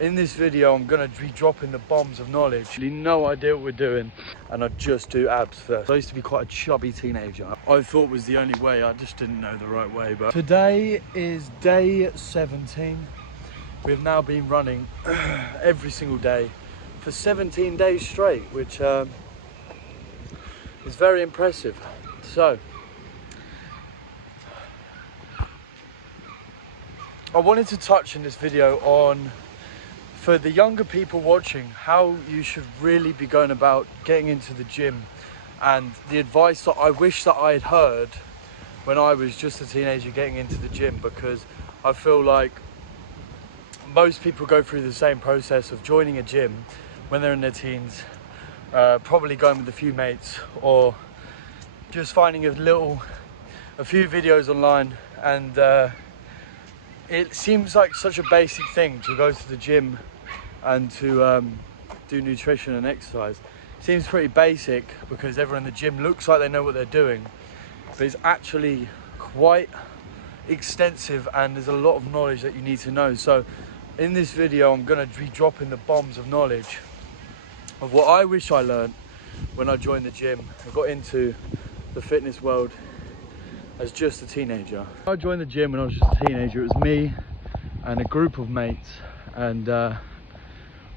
In this video, I'm gonna be dropping the bombs of knowledge. No idea what we're doing, and I just do abs first. I used to be quite a chubby teenager. I thought was the only way, I just didn't know the right way. But today is day 17. We've now been running every single day for 17 days straight, which is very impressive. So, I wanted to touch in this video on, for the younger people watching, how you should really be going about getting into the gym, and the advice that I wish that I had heard when I was just a teenager getting into the gym, because I feel like most people go through the same process of joining a gym when they're in their teens, probably going with a few mates or just finding a few videos online, and it seems like such a basic thing to go to the gym and to do nutrition and exercise. It seems pretty basic because everyone in the gym looks like they know what they're doing, but it's actually quite extensive and there's a lot of knowledge that you need to know. So in this video, I'm going to be dropping the bombs of knowledge of what I wish I learned when I joined the gym. I got into the fitness world as just a teenager. I joined the gym when I was just a teenager. It was me and a group of mates, and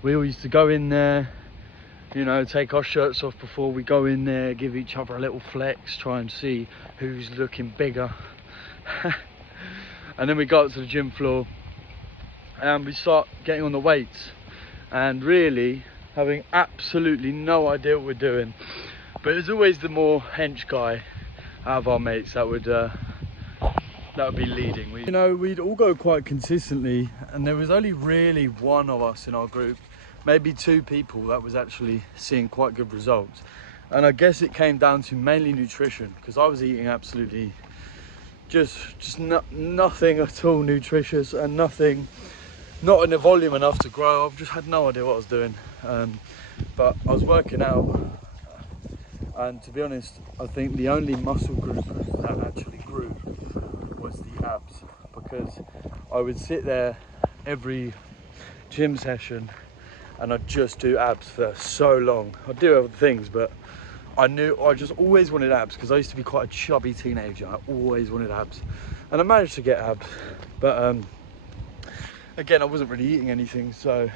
we all used to go in there, you know, take our shirts off before we go in there, give each other a little flex, try and see who's looking bigger. And then we go up to the gym floor and we start getting on the weights and really having absolutely no idea what we're doing. But there's always the more hench guy out of our mates that would be leading. We'd all go quite consistently, and there was only really one of us in our group, maybe two people, that was actually seeing quite good results. And I guess it came down to mainly nutrition, because I was eating absolutely nothing at all nutritious, and nothing, not in a volume enough to grow. I've just had no idea what I was doing, but I was working out, and to be honest, I think the only muscle group that actually grew was the abs, because I would sit there every gym session and I'd just do abs for so long. I'd do other things, but I knew I just always wanted abs, because I used to be quite a chubby teenager. I always wanted abs, and I managed to get abs, but again, I wasn't really eating anything, so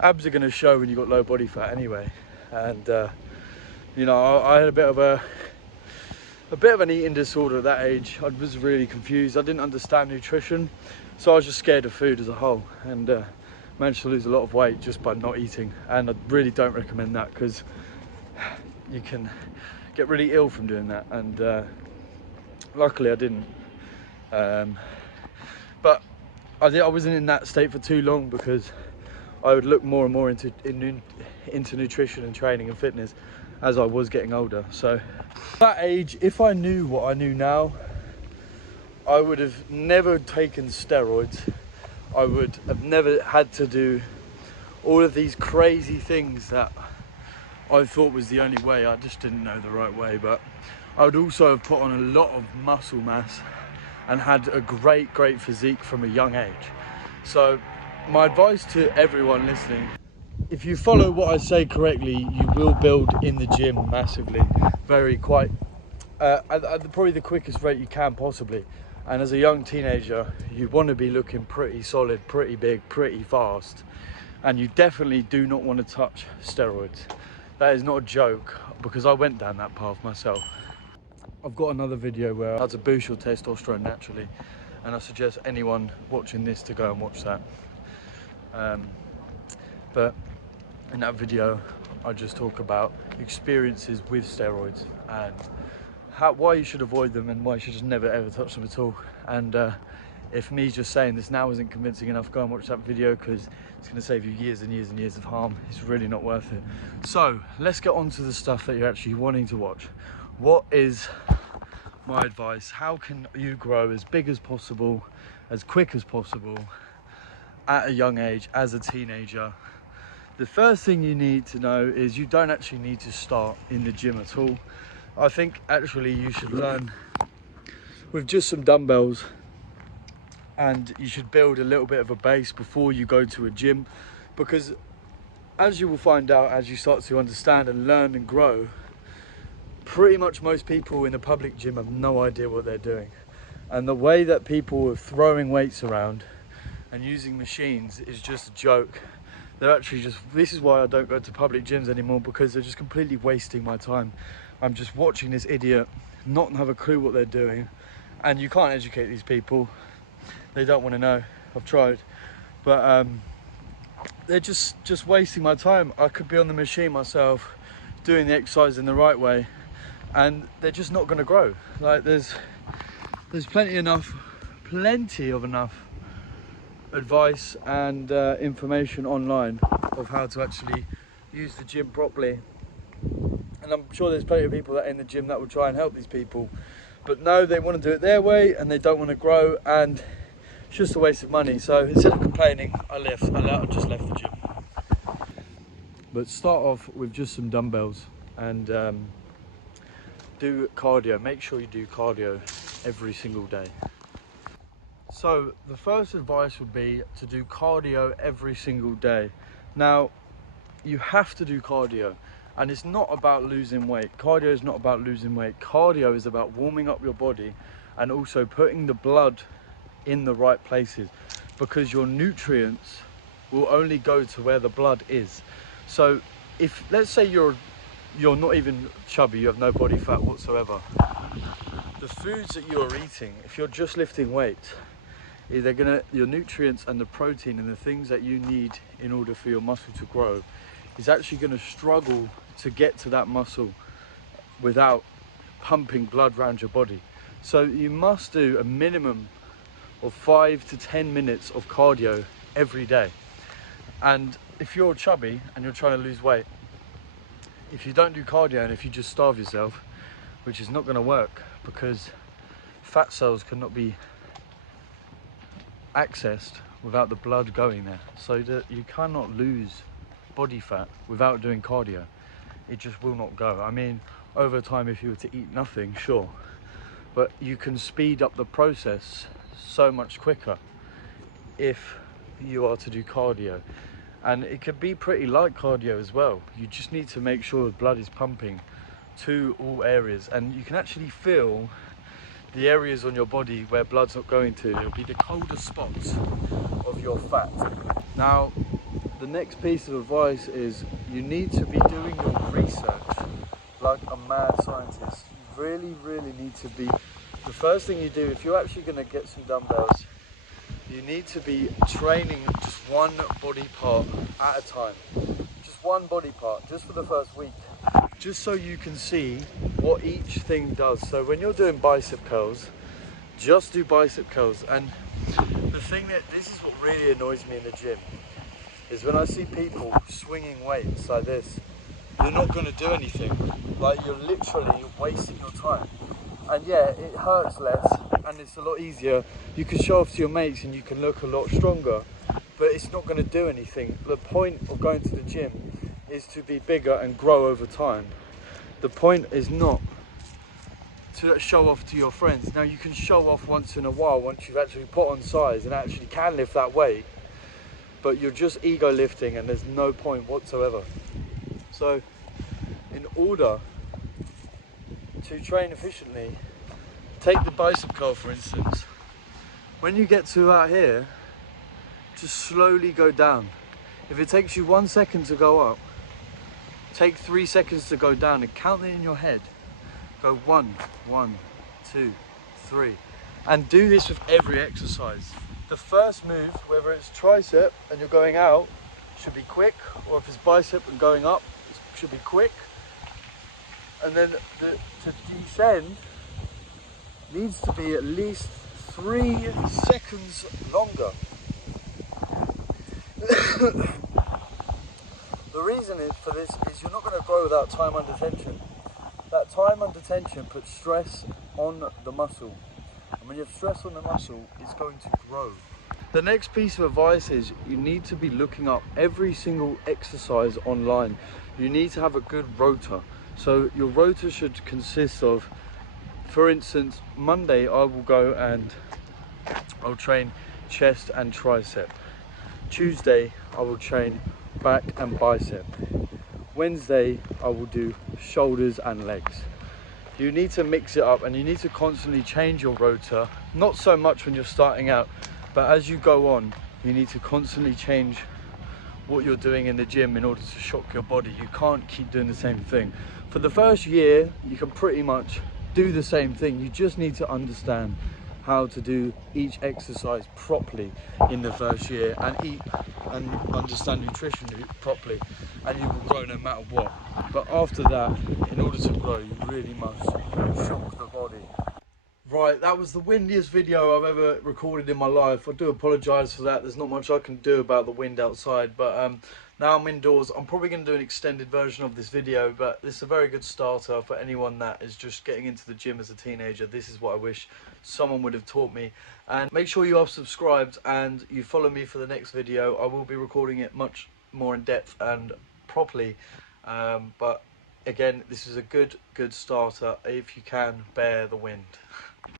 abs are going to show when you've got low body fat anyway. And I had a bit of an eating disorder at that age. I was really confused. I didn't understand nutrition, so I was just scared of food as a whole, and managed to lose a lot of weight just by not eating. And I really don't recommend that, because you can get really ill from doing that, and luckily I didn't. But I wasn't in that state for too long, because I would look more and more into nutrition and training and fitness as I was getting older. So at that age, if I knew what I knew now, I would have never taken steroids. I would have never had to do all of these crazy things that I thought was the only way. I just didn't know the right way. But I would also have put on a lot of muscle mass and had a great physique from a young age. So my advice to everyone listening, if you follow what I say correctly, you will build in the gym massively, at probably the quickest rate you can possibly. And as a young teenager, you want to be looking pretty solid, pretty big, pretty fast, and you definitely do not want to touch steroids. That is not a joke, because I went down that path myself. I've got another video where how to boost your testosterone naturally, and I suggest anyone watching this to go and watch that. But in that video, I just talk about experiences with steroids and why you should avoid them, and why you should just never ever touch them at all. And if me just saying this now isn't convincing enough, go and watch that video, because it's going to save you years and years and years of harm. It's really not worth it. So let's get on to the stuff that you're actually wanting to watch. What is my advice? How can you grow as big as possible, as quick as possible, at a young age, as a teenager? The first thing you need to know is you don't actually need to start in the gym at all. I think actually you should learn with just some dumbbells and you should build a little bit of a base before you go to a gym, because as you will find out as you start to understand and learn and grow, pretty much most people in a public gym have no idea what they're doing. And the way that people are throwing weights around and using machines is just a joke. They're actually just, this is why I don't go to public gyms anymore, because they're just completely wasting my time. I'm just watching this idiot not have a clue what they're doing, and you can't educate these people. They don't want to know. I've tried, but they're just wasting my time. I could be on the machine myself doing the exercise in the right way, and they're just not going to grow. Like there's plenty of enough advice and information online of how to actually use the gym properly, and I'm sure there's plenty of people that are in the gym that will try and help these people, but no, they want to do it their way and they don't want to grow, and it's just a waste of money. So instead of complaining, I just left the gym. But start off with just some dumbbells and do cardio. Make sure you do cardio every single day. So the first advice would be to do cardio every single day. Now, you have to do cardio, and it's not about losing weight. Cardio is not about losing weight. Cardio is about warming up your body and also putting the blood in the right places, because your nutrients will only go to where the blood is. So if, let's say you're not even chubby, you have no body fat whatsoever, the foods that you're eating, if you're just lifting weights, your nutrients and the protein and the things that you need in order for your muscle to grow is actually going to struggle to get to that muscle without pumping blood around your body. So you must do a minimum of 5 to 10 minutes of cardio every day. And if you're chubby and you're trying to lose weight, if you don't do cardio and if you just starve yourself, which is not going to work, because fat cells cannot be accessed without the blood going there, so that you cannot lose body fat without doing cardio. It just will not go. I mean, over time, if you were to eat nothing, sure, but you can speed up the process so much quicker if you are to do cardio. And it could be pretty light cardio as well. You just need to make sure the blood is pumping to all areas, and you can actually feel the areas on your body where blood's not going to. It'll be the colder spots of your fat. Now, the next piece of advice is you need to be doing your research like a mad scientist. You really need to be, the first thing you do, if you're actually going to get some dumbbells, you need to be training just one body part at a time. Just one body part, just for the first week. Just so you can see what each thing does. So when you're doing bicep curls, just do bicep curls. And the thing this is what really annoys me in the gym, is when I see people swinging weights like this, you're not going to do anything. Like, you're literally wasting your time. And yeah, it hurts less and it's a lot easier. You can show off to your mates and you can look a lot stronger, but it's not going to do anything. The point of going to the gym is to be bigger and grow over time. The point is not to show off to your friends. Now, you can show off once in a while, once you've actually put on size and actually can lift that weight, but you're just ego lifting and there's no point whatsoever. So in order to train efficiently, take the bicep curl for instance. When you get to out here, just slowly go down. If it takes you 1 second to go up, take 3 seconds to go down and count it in your head. Go 1, 2, 3. And do this with every exercise. The first move, whether it's tricep and you're going out, should be quick, or if it's bicep and going up, it should be quick. And then to descend needs to be at least 3 seconds longer. The reason for this is you're not going to grow without time under tension. That time under tension puts stress on the muscle. And when you have stress on the muscle, it's going to grow. The next piece of advice is you need to be looking up every single exercise online. You need to have a good rota. So your rota should consist of, for instance, Monday I will go and I'll train chest and tricep. Tuesday, I will train back and bicep. Wednesday, I will do shoulders and legs. You need to mix it up, and you need to constantly change your rota. Not so much when you're starting out, but as you go on, you need to constantly change what you're doing in the gym in order to shock your body. You can't keep doing the same thing. For the first year, you can pretty much do the same thing. You just need to understand how to do each exercise properly in the first year, and eat and understand nutrition properly, and you will grow no matter what. But after that, in order to grow, you really must shock the body. Right, that was the windiest video I've ever recorded in my life. I do apologise for that. There's not much I can do about the wind outside, but now I'm indoors. I'm probably going to do an extended version of this video, but this is a very good starter for anyone that is just getting into the gym as a teenager. This is what I wish someone would have taught me. And make sure you are subscribed and you follow me for the next video. I will be recording it much more in depth and properly, but again, this is a good starter if you can bear the wind.